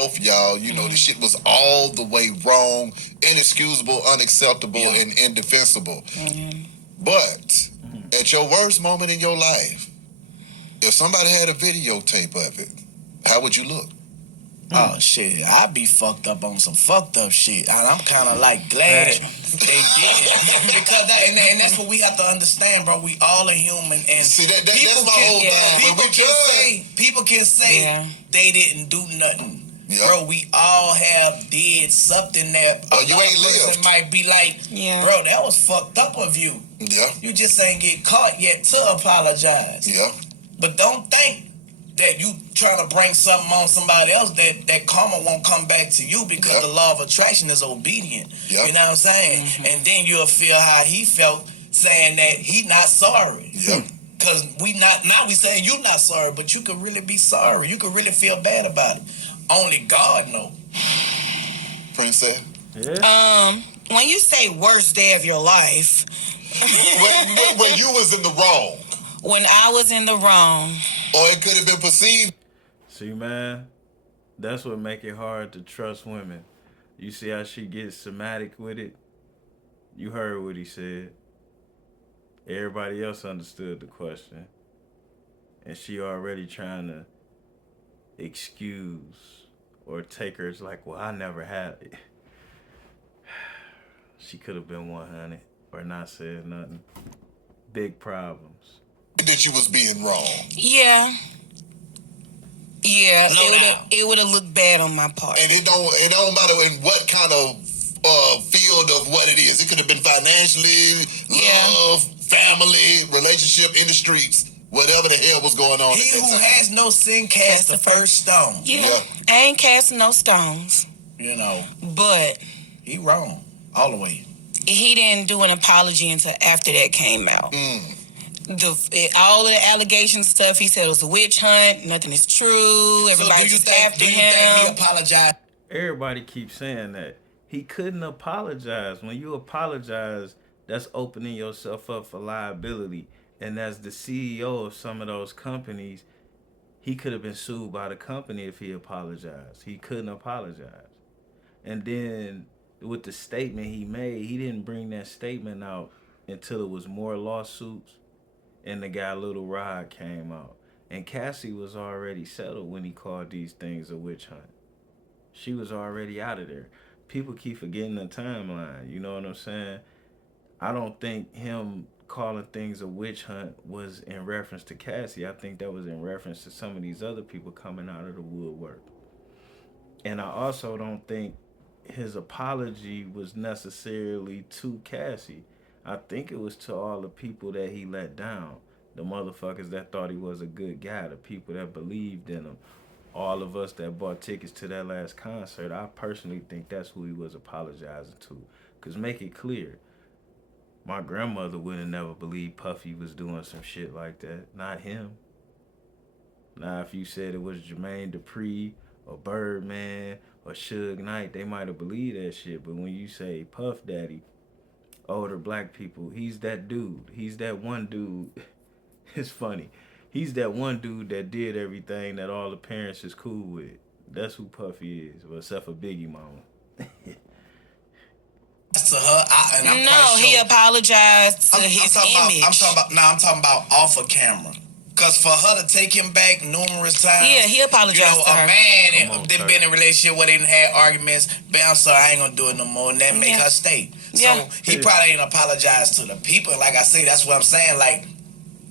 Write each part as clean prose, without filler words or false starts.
both y'all, you know, the shit was all the way wrong, inexcusable, unacceptable, and indefensible. But at your worst moment in your life, if somebody had a videotape of it, how would you look? Oh shit, I'd be fucked up on some fucked up shit. And I'm kind of like glad they did it. Because and that's what we have to understand, bro. We all are human, and see that's my whole thing. People can say they didn't do nothing. Yeah. Bro, we all have did something that you ain't lived. Might be like, bro, that was fucked up of you. Yeah. You just ain't get caught yet to apologize. Yeah. But don't think that you trying to bring something on somebody else that karma won't come back to you, because the law of attraction is obedient. You know what I'm saying? And then you'll feel how he felt saying that he not sorry. Because we saying you not sorry, but you could really be sorry. You could really feel bad about it. Only God knows. Princess? When you say worst day of your life, when you was in the wrong. When I was in the wrong. Or it could have been perceived. See, man, that's what make it hard to trust women. You see how she gets somatic with it? You heard what he said. Everybody else understood the question. And she already trying to excuse or take her. It's like, well, I never had it. She could have been 100 or not said nothing. Big problems. That you was being wrong. Yeah, it would have looked bad on my part. And it don't matter in what kind of field of what it is. It could have been financially, love, family, relationship, in the streets, whatever the hell was going on. He who has no sin cast the first stone. Yeah. I ain't casting no stones. You know. But he wrong all the way. He didn't do an apology until after that came out. All of the allegations stuff, he said it was a witch hunt. Nothing is true. Everybody's just after him. Think he apologized? Everybody keeps saying that. He couldn't apologize. When you apologize, that's opening yourself up for liability. And as the CEO of some of those companies, he could have been sued by the company if he apologized. He couldn't apologize. And then with the statement he made, he didn't bring that statement out until it was more lawsuits and the guy Little Rod came out. And Cassie was already settled when he called these things a witch hunt. She was already out of there. People keep forgetting the timeline, you know what I'm saying? I don't think him calling things a witch hunt was in reference to Cassie. I think that was in reference to some of these other people coming out of the woodwork. And I also don't think his apology was necessarily to Cassie. I think it was to all the people that he let down. The motherfuckers that thought he was a good guy. The people that believed in him. All of us that bought tickets to that last concert. I personally think that's who he was apologizing to. Because make it clear, my grandmother would have never believed Puffy was doing some shit like that. Not him. Now, if you said it was Jermaine Dupri or Birdman or Suge Knight, they might have believed that shit. But when you say Puff Daddy, older black people, he's that dude. He's that one dude. It's funny. He's that one dude that did everything that all the parents is cool with. That's who Puffy is, well, except for Biggie Mama. To her, he apologized to his image. I'm talking about off of camera. Because for her to take him back numerous times. Yeah, he apologized to her. A man that been in a relationship where they didn't have arguments. But I'm sorry, I ain't going to do it no more. And that make her stay. So he probably ain't apologized to the people. Like I say, that's what I'm saying. Like,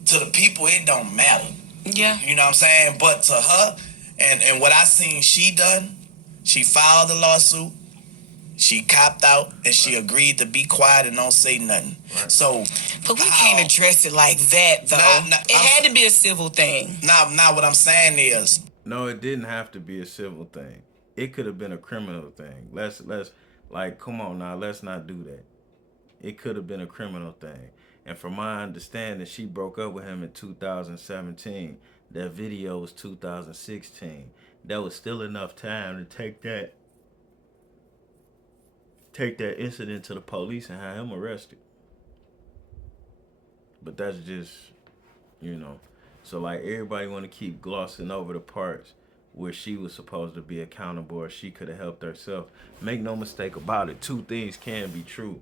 to the people, it don't matter. Yeah. You know what I'm saying? But to her, and what I seen she done, she filed the lawsuit. She copped out and she agreed to be quiet and don't say nothing. Right. So, but we can't address it like that, though. It had to be a civil thing. Now, what I'm saying is, no, it didn't have to be a civil thing. It could have been a criminal thing. Let's like, come on now, let's not do that. It could have been a criminal thing. And from my understanding, she broke up with him in 2017. That video was 2016. That was still enough time to take that incident to the police and have him arrested. But that's just, you know. So like everybody want to keep glossing over the parts where she was supposed to be accountable or she could have helped herself. Make no mistake about it, two things can be true.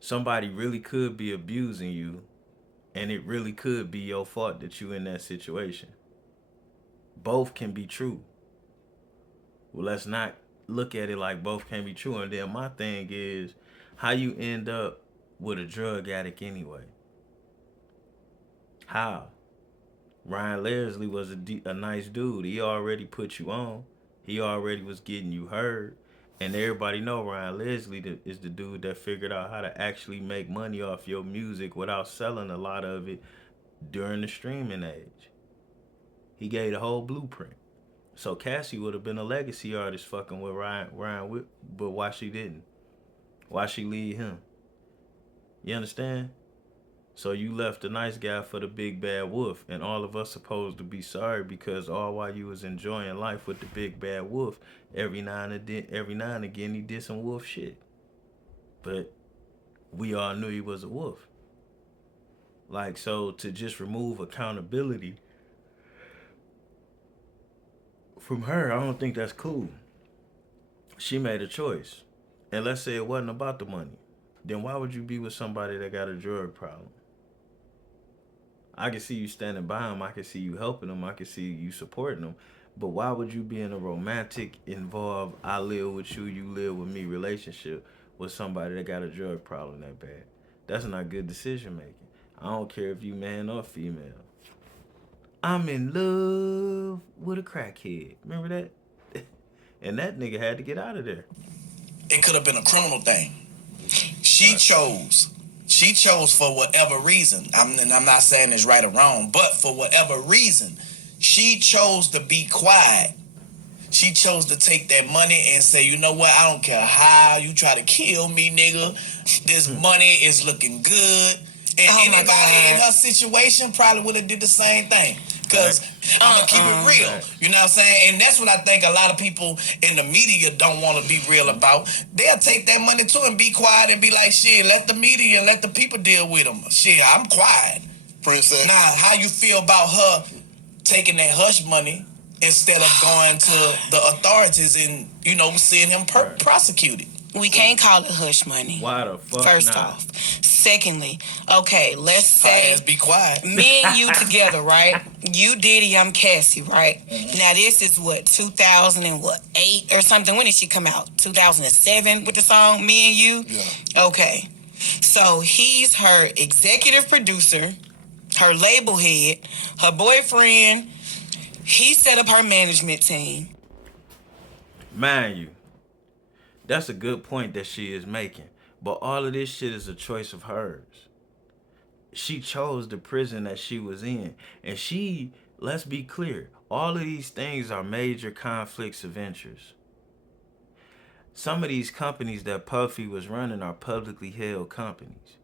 Somebody really could be abusing you, and it really could be your fault that you in that situation. Both can be true. Well, let's not look at it like both can be true. And then my thing is, how you end up with a drug addict anyway? How? Ryan Leslie was a nice dude. He already put you on. He already was getting you heard. And everybody know Ryan Leslie is the dude that figured out how to actually make money off your music without selling a lot of it during the streaming age. He gave the whole blueprint. So Cassie would have been a legacy artist fucking with Ryan, but why she didn't? Why she leave him? You understand? So you left the nice guy for the big bad wolf, and all of us supposed to be sorry because all while you was enjoying life with the big bad wolf, every now and again he did some wolf shit. But we all knew he was a wolf. Like, so to just remove accountability from her, I don't think that's cool. She made a choice. And let's say it wasn't about the money. Then why would you be with somebody that got a drug problem? I can see you standing by him. I can see you helping him. I can see you supporting him. But why would you be in a romantic, involved, I live with you, you live with me relationship with somebody that got a drug problem that bad? That's not good decision making. I don't care if you man or female. I'm in love with a crackhead. Remember that? And that nigga had to get out of there. It could have been a criminal thing. She chose for whatever reason. I'm not saying it's right or wrong, but for whatever reason, she chose to be quiet. She chose to take that money and say, you know what, I don't care how you try to kill me, nigga. This money is looking good. And anybody in her situation probably would have did the same thing. Because I'm going to keep it real. Right. You know what I'm saying? And that's what I think a lot of people in the media don't want to be real about. They'll take that money too and be quiet and be like, shit, let the media and let the people deal with them. Shit, I'm quiet. Princess. Now, how you feel about her taking that hush money instead of going to the authorities and, you know, seeing him prosecuted? We can't call it hush money. Why the fuck First not? off. Secondly, okay, let's say be quiet. Me and you together, right? You Diddy, I'm Cassie, right? Mm-hmm. Now this is what, 2008 or something? When did she come out? 2007 with the song Me and You? Yeah. Okay. So he's her executive producer, her label head, her boyfriend. He set up her management team. Mind you, that's a good point that she is making. But all of this shit is a choice of hers. She chose the prison that she was in. And she, let's be clear, all of these things are major conflicts of interest. Some of these companies that Puffy was running are publicly held companies.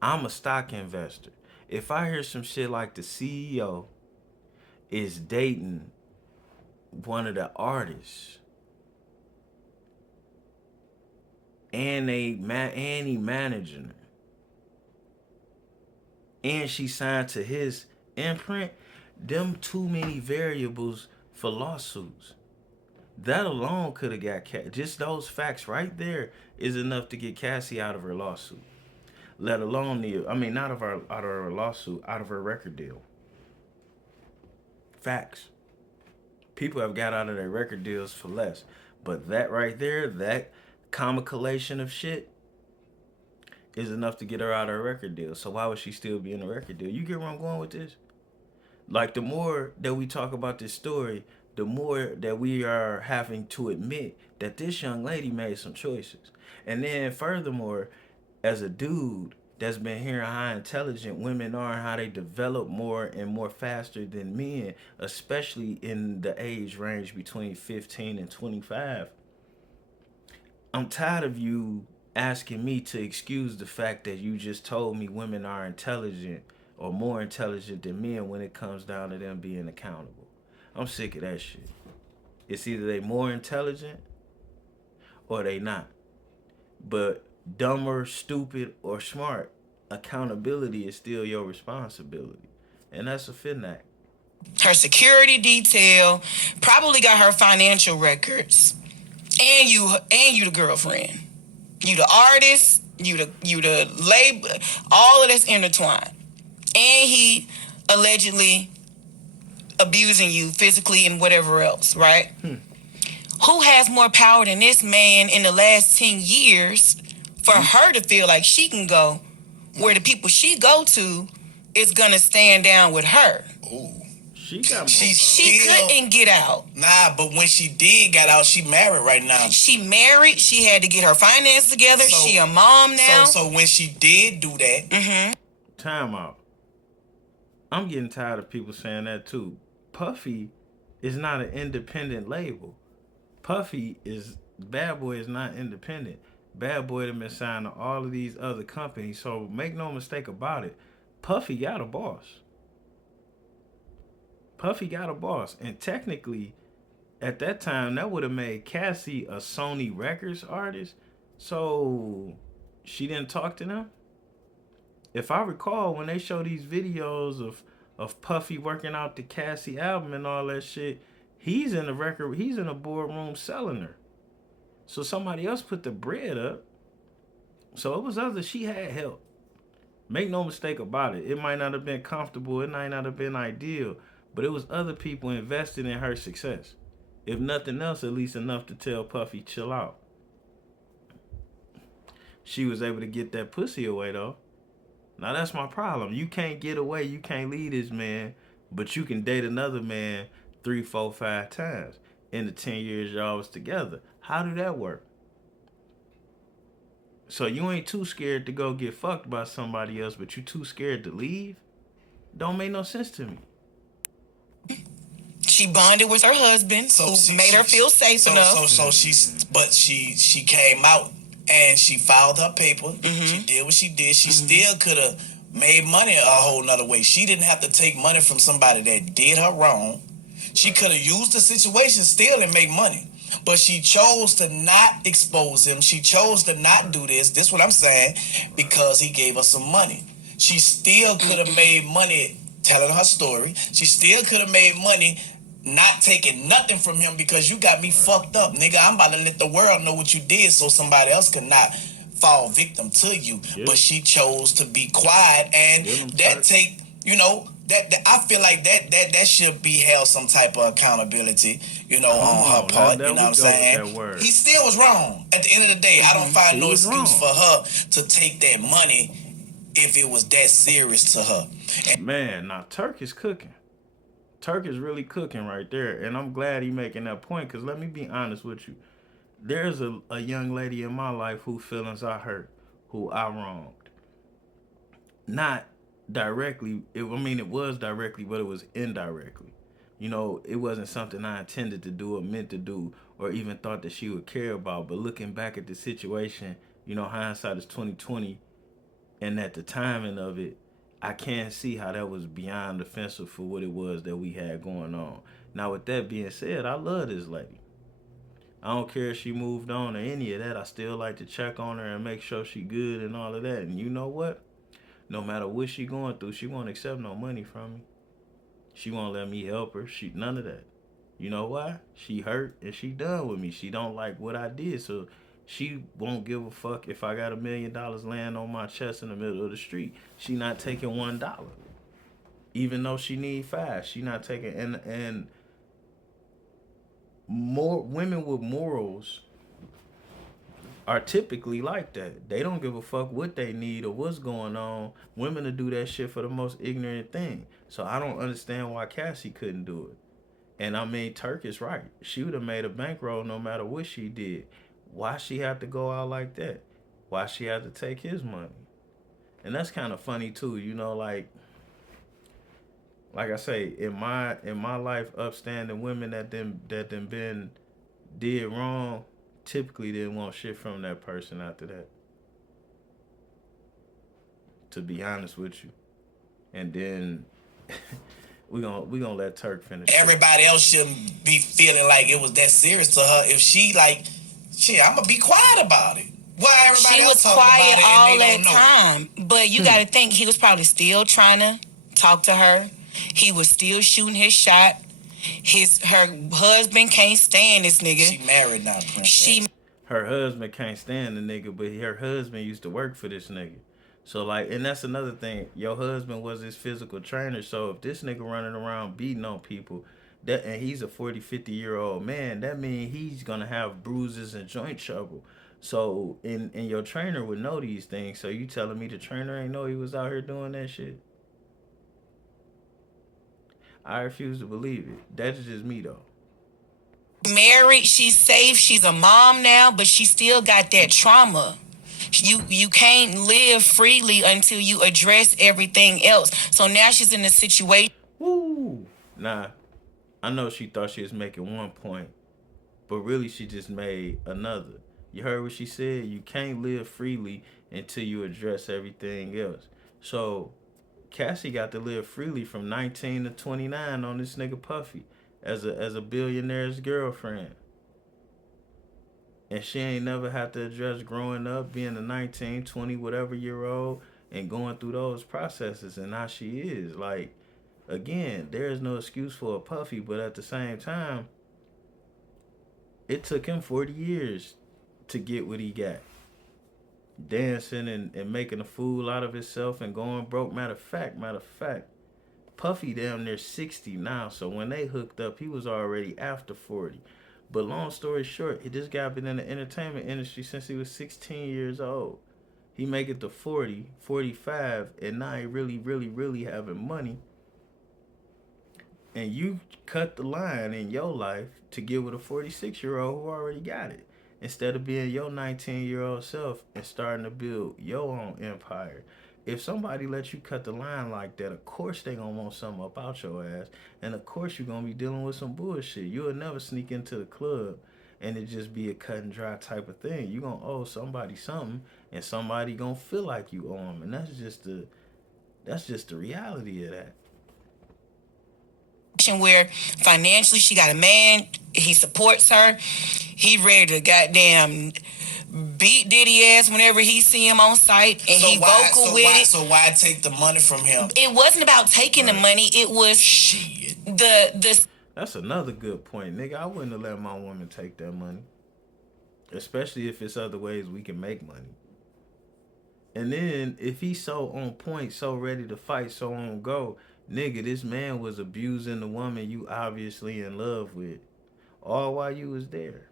I'm a stock investor. If I hear some shit like the CEO is dating one of the artists, and he managing her, and she signed to his imprint, them too many variables for lawsuits. That alone could have got just those facts right there is enough to get Cassie out of her lawsuit. Let alone out of her lawsuit, out of her record deal. Facts. People have got out of their record deals for less, but that right there, that common collation of shit is enough to get her out of her record deal. So why would she still be in a record deal? You get where I'm going with this? Like, the more that we talk about this story, the more that we are having to admit that this young lady made some choices. And then furthermore, as a dude that's been hearing how intelligent women are and how they develop more and more faster than men, especially in the age range between 15 and 25, I'm tired of you asking me to excuse the fact that you just told me women are intelligent or more intelligent than men when it comes down to them being accountable. I'm sick of that shit. It's either they more intelligent or they not. But dumber, stupid, or smart, accountability is still your responsibility. And that's a finnack. her security detail, probably got her financial records, and you the girlfriend. You the artist, you the label, all of that's intertwined. And he allegedly abusing you physically and whatever else, right? Who has more power than this man in the last 10 years for her to feel like she can go where the people she go to is gonna stand down with her? Ooh. She got more she couldn't get out. Nah, but when she did get out, she married right now. She married. She had to get her finances together. So, she a mom now. So when she did do that, time out. I'm getting tired of people saying that too. Puffy is not an independent label. Bad Boy is not independent. Bad Boy done been signed to all of these other companies. So make no mistake about it. Puffy got a boss. And technically, at that time, that would have made Cassie a Sony Records artist. So she didn't talk to them. If I recall, when they show these videos of Puffy working out the Cassie album and all that shit, he's in a boardroom selling her. So somebody else put the bread up. So it was she had help. Make no mistake about it. It might not have been comfortable. It might not have been ideal. But it was other people invested in her success. If nothing else, at least enough to tell Puffy, chill out. She was able to get that pussy away, though. Now, that's my problem. You can't get away. You can't leave this man. But you can date another man 3, 4, 5 times in the 10 years y'all was together. How do that work? So you ain't too scared to go get fucked by somebody else, but you too scared to leave? Don't make no sense to me. She bonded with her husband, who made her feel safe enough. So she came out and she filed her paper. She did what she did. She still could have made money a whole nother way. She didn't have to take money from somebody that did her wrong. She could have used the situation still and make money. But she chose to not expose him. She chose to not do this. This is what I'm saying, because he gave her some money. She still could have made money telling her story. She still could have made money not taking nothing from him, because you got me fucked up, nigga. I'm about to let the world know what you did so somebody else could not fall victim to you. Yeah. But she chose to be quiet, and that take, that I feel like that should be held some type of accountability, on her part. You know what I'm saying? He still was wrong. At the end of the day, I don't find no excuse for her to take that money if it was that serious to her. Man, now Turk is cooking. Turk is really cooking right there, and I'm glad he making that point, because let me be honest with you. There's a young lady in my life whose feelings I hurt, who I wronged. Not directly, it was directly, but it was indirectly. It wasn't something I intended to do or meant to do or even thought that she would care about. But looking back at the situation, hindsight is 20/20, and at the timing of it, I can't see how that was beyond offensive for what it was that we had going on. Now, with that being said, I love this lady. I don't care if she moved on or any of that. I still like to check on her and make sure she good and all of that. And you know what? No matter what she going through, she won't accept no money from me. She won't let me help her. None of that. You know why? She hurt and she done with me. She don't like what I did, so she won't give a fuck if I got $1 million laying on my chest in the middle of the street. She not taking $1, even though she need 5. She not taking, and more women with morals are typically like that. They don't give a fuck what they need or what's going on. Women will do that shit for the most ignorant thing. So I don't understand why Cassie couldn't do it. And Turk is right. She would have made a bankroll no matter what she did. Why she have to go out like that? Why she have to take his money? And that's kind of funny too, like I say, in my life, upstanding women that did wrong typically didn't want shit from that person after that. To be honest with you. And then we gonna let Turk finish. Everybody else shouldn't be feeling like it was that serious to her. If she shit, I'm gonna be quiet about it. Why everybody else talking about it? She was quiet all that time. But you gotta think, he was probably still trying to talk to her. He was still shooting his shot. Her husband can't stand this nigga. She married now, princess. Her husband can't stand the nigga, but her husband used to work for this nigga. So like, and that's another thing. Your husband was his physical trainer. So if this nigga running around beating on people, that and he's a 40, 50-year-old man, that means he's gonna have bruises and joint trouble. So and your trainer would know these things. So you telling me the trainer ain't know he was out here doing that shit? I refuse to believe it. That's just me though. Married, she's safe, she's a mom now, but she still got that trauma. You can't live freely until you address everything else. So now she's in a situation. Woo! Nah, I know she thought she was making one point, but really she just made another. You heard what she said? You can't live freely until you address everything else. So Cassie got to live freely from 19 to 29 on this nigga Puffy as a billionaire's girlfriend. And she ain't never had to address growing up, being a 19, 20, whatever year old, and going through those processes. And now she is. Like, again, there is no excuse for a Puffy, but at the same time, it took him 40 years to get what he got. Dancing and making a fool out of himself and going broke. Matter of fact, Puffy down there 60 now. So when they hooked up, he was already after 40. But long story short, this guy been in the entertainment industry since he was 16 years old. He make it to 40, 45, and now he really having money. And you cut the line in your life to get with a 46-year-old who already got it. Instead of being your 19-year-old self and starting to build your own empire. If somebody lets you cut the line like that, of course they gonna want something up out your ass. And of course you're gonna be dealing with some bullshit. You'll never sneak into the club and it just be a cut and dry type of thing. You gonna owe somebody something and somebody gonna feel like you owe them. And that's just the reality of that. Where financially she got a man, he supports her, he ready to goddamn beat Diddy ass whenever he see him on site, and he vocal with it. So why take the money from him? It wasn't about taking the money. It was shit. The. That's another good point, nigga. I wouldn't have let my woman take that money, especially if it's other ways we can make money. And then if he's so on point, so ready to fight, so on go, nigga, this man was abusing the woman you obviously in love with, all while you was there.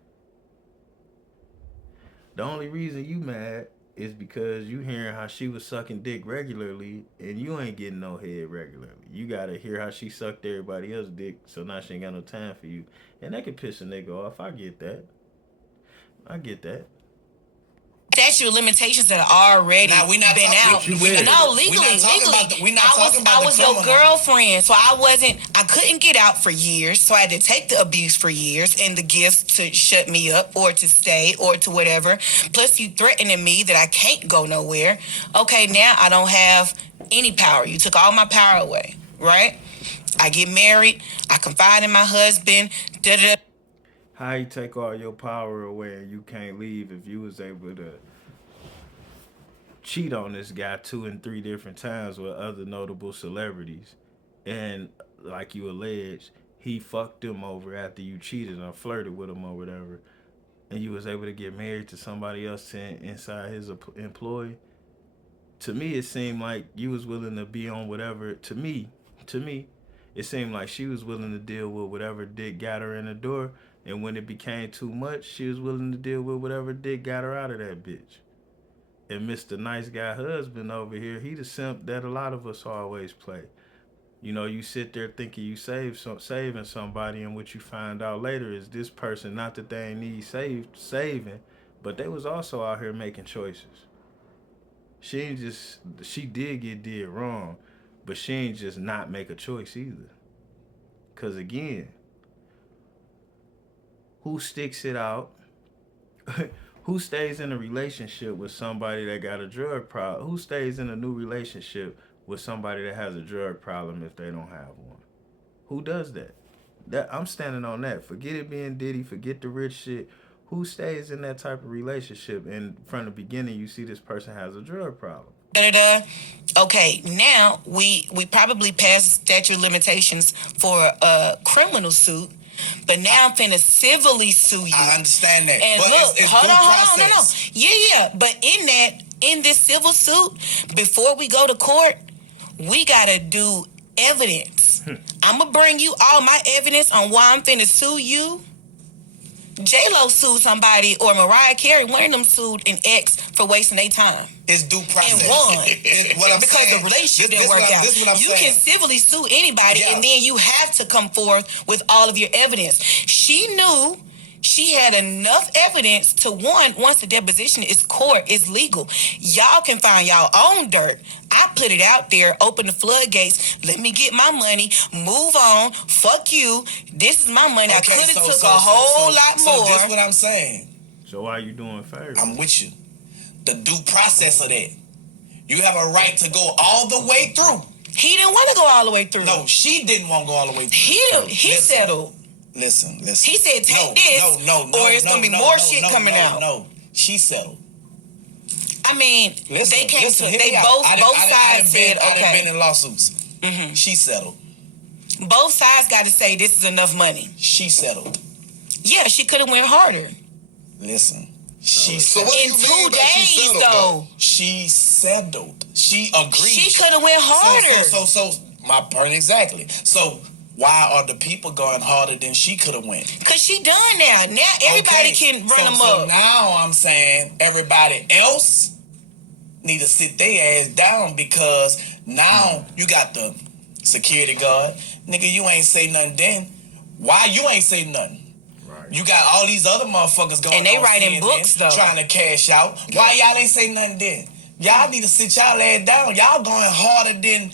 The only reason you mad is because you hearing how she was sucking dick regularly and you ain't getting no head regularly. You gotta hear how she sucked everybody else's dick, so now she ain't got no time for you. And that could piss a nigga off. I get that. Statute of limitations that are already been out. No, legally. I was your girlfriend, so I couldn't get out for years, so I had to take the abuse for years and the gifts to shut me up or to stay or to whatever. Plus you threatening me that I can't go nowhere. Okay, now I don't have any power. You took all my power away, right? I get married, I confide in my husband, da-da-da. How you take all your power away and you can't leave if you was able to cheat on this guy 2 and 3 different times with other notable celebrities, and like you alleged, he fucked them over after you cheated or flirted with him or whatever, and you was able to get married to somebody else inside his employ. To me, it seemed like you was willing to be on whatever. To me, it seemed like she was willing to deal with whatever dick got her in the door. And when it became too much, she was willing to deal with whatever dick got her out of that bitch. And Mr. Nice Guy husband over here, he the simp that a lot of us always play. You know, you sit there thinking you saving somebody, and what you find out later is this person, not that they ain't need saving, but they was also out here making choices. She did get wrong, but she ain't just not make a choice either. Because again, who sticks it out? Who stays in a relationship with somebody that got a drug problem? Who stays in a new relationship with somebody that has a drug problem if they don't have one? Who does that? I'm standing on that. Forget it being Diddy, forget the rich shit. Who stays in that type of relationship and from the beginning you see this person has a drug problem? da-da-da. Okay, now we probably passed statute of limitations for a criminal suit, but now I'm finna civilly sue you. I understand that. And but look, it's hold on. No. process. Yeah. But in this civil suit, before we go to court, we gotta do evidence. I'm gonna bring you all my evidence on why I'm finna sue you. J-Lo sued somebody, or Mariah Carey, one of them sued an ex for wasting their time. It's due process. And won. Because the relationship didn't work out. You can civilly sue anybody, and then you have to come forth with all of your evidence. She knew she had enough evidence to, once the deposition is court, is legal. Y'all can find y'all own dirt. I put it out there, open the floodgates, let me get my money, move on, fuck you, this is my money. Okay, I could have took a whole lot more. So that's what I'm saying. So why are you doing favors? I'm with you. The due process of that. You have a right to go all the way through. He didn't want to go all the way through. No, she didn't want to go all the way through. He settled. Listen. He said, take this, or it's going to be more shit coming out. No, she settled. I mean, they both sides said, okay. I done been in lawsuits. Mm-hmm. She settled. Both sides got to say, this is enough money. She settled. Yeah, she could have went harder. Listen. So what in 2 days, though. She settled. She agreed. She could have went harder. So my point exactly. So why are the people going harder than she could have went? Because she done now. Now everybody can run them up. So now I'm saying everybody else need to sit their ass down, because now you got the security guard. Nigga, you ain't say nothing then. Why you ain't say nothing? Right. You got all these other motherfuckers going and they writing books, though. Trying to cash out. Why y'all ain't say nothing then? Y'all need to sit y'all ass down. Y'all going harder than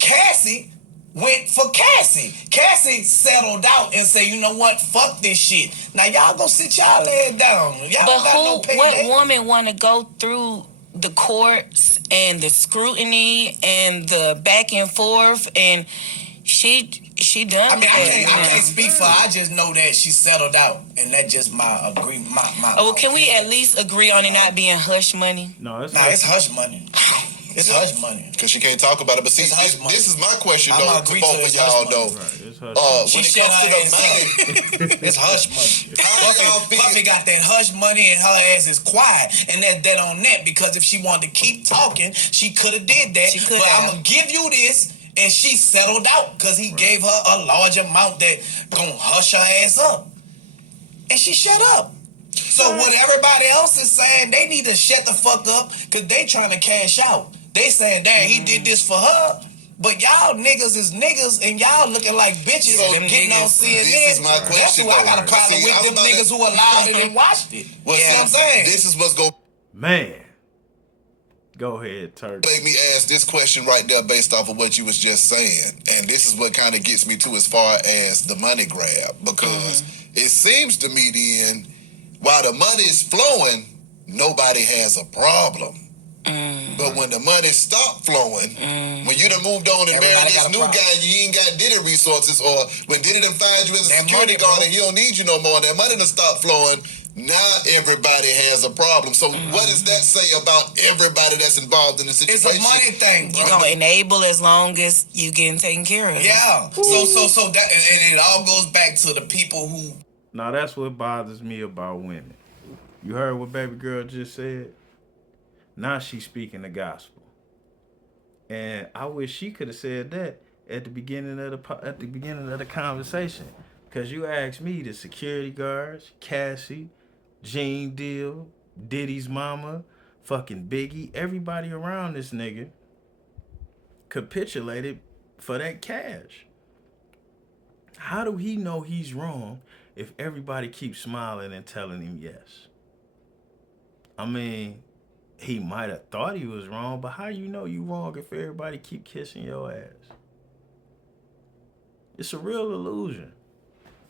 Cassie went for Cassie. Cassie settled out and said, you know what? Fuck this shit. Now y'all go sit y'all ass down. Y'all but got no payday. what woman want to go through the courts and the scrutiny and the back and forth, and she done. I mean, I can't speak for her. I just know that she settled out, and that's just my agreement. Well, can we at least agree on it not being hush money? No, it's hush money. It's hush money. Because she can't talk about it. But see, this is my question, though, to both of y'all, though. When it comes to the money, it's hush money. Puffy got that hush money, and her ass is quiet. And that's dead on net, because if she wanted to keep talking, she could have did that. But I'm going to give you this. And she settled out because he gave her a large amount that gonna hush her ass up. And she shut up. So what everybody else is saying, they need to shut the fuck up, because they trying to cash out. They saying, damn, he did this for her. But y'all niggas is niggas, and y'all looking like bitches. So getting on CNN. This is my question. That's who I got a problem with, them niggas who allowed it and watched it. Well, you know what I'm saying? This is what's going... Man. Go ahead, Turk. Make me ask this question right there based off of what you was just saying. And this is what kind of gets me to as far as the money grab. Because it seems to me then, while the money is flowing, nobody has a problem. But when the money stop flowing, when you done moved on and married this new guy, you ain't got Diddy resources, or when Diddy done find you as a security guard and he don't need you no more, and that money done stop flowing, now everybody has a problem. So what does that say about everybody that's involved in the situation? It's a money thing, bro. You're going to enable as long as you getting taken care of. Yeah. So that, and it all goes back to the people who... Now, that's what bothers me about women. You heard what baby girl just said? Now she's speaking the gospel. And I wish she could have said that at the beginning of the conversation. Because you asked me, the security guards, Cassie, Gene Deal, Diddy's mama, fucking Biggie, everybody around this nigga capitulated for that cash. How do he know he's wrong if everybody keeps smiling and telling him yes? I mean, he might have thought he was wrong, but how you know you wrong if everybody keep kissing your ass? It's a real illusion.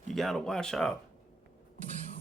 You gotta watch out.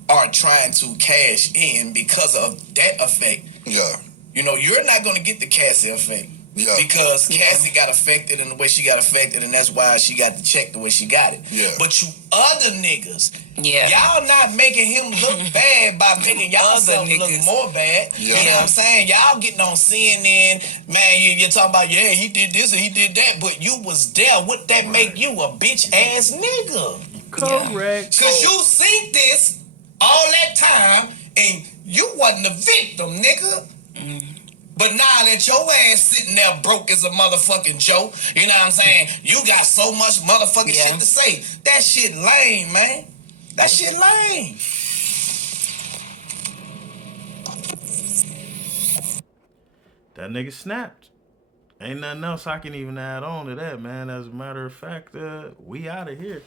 Are trying to cash in because of that effect. Yeah. You know, you're not going to get the Cassie effect. Yeah. Because Cassie got affected in the way she got affected, and that's why she got the check the way she got it. Yeah. But you other niggas, y'all not making him look bad by making y'all look more bad. Yeah. You know what I'm saying? Y'all getting on CNN, man, you're talking about, yeah, he did this and he did that, but you was there. What that make you a bitch ass nigga? Correct. Cause you seen this all that time, and you wasn't a victim, nigga. But now that your ass sitting there broke as a motherfucking joke, you know what I'm saying? You got so much motherfucking shit to say. That shit lame, man. That shit lame. That nigga snapped. Ain't nothing else I can even add on to that, man. As a matter of fact, we out of here.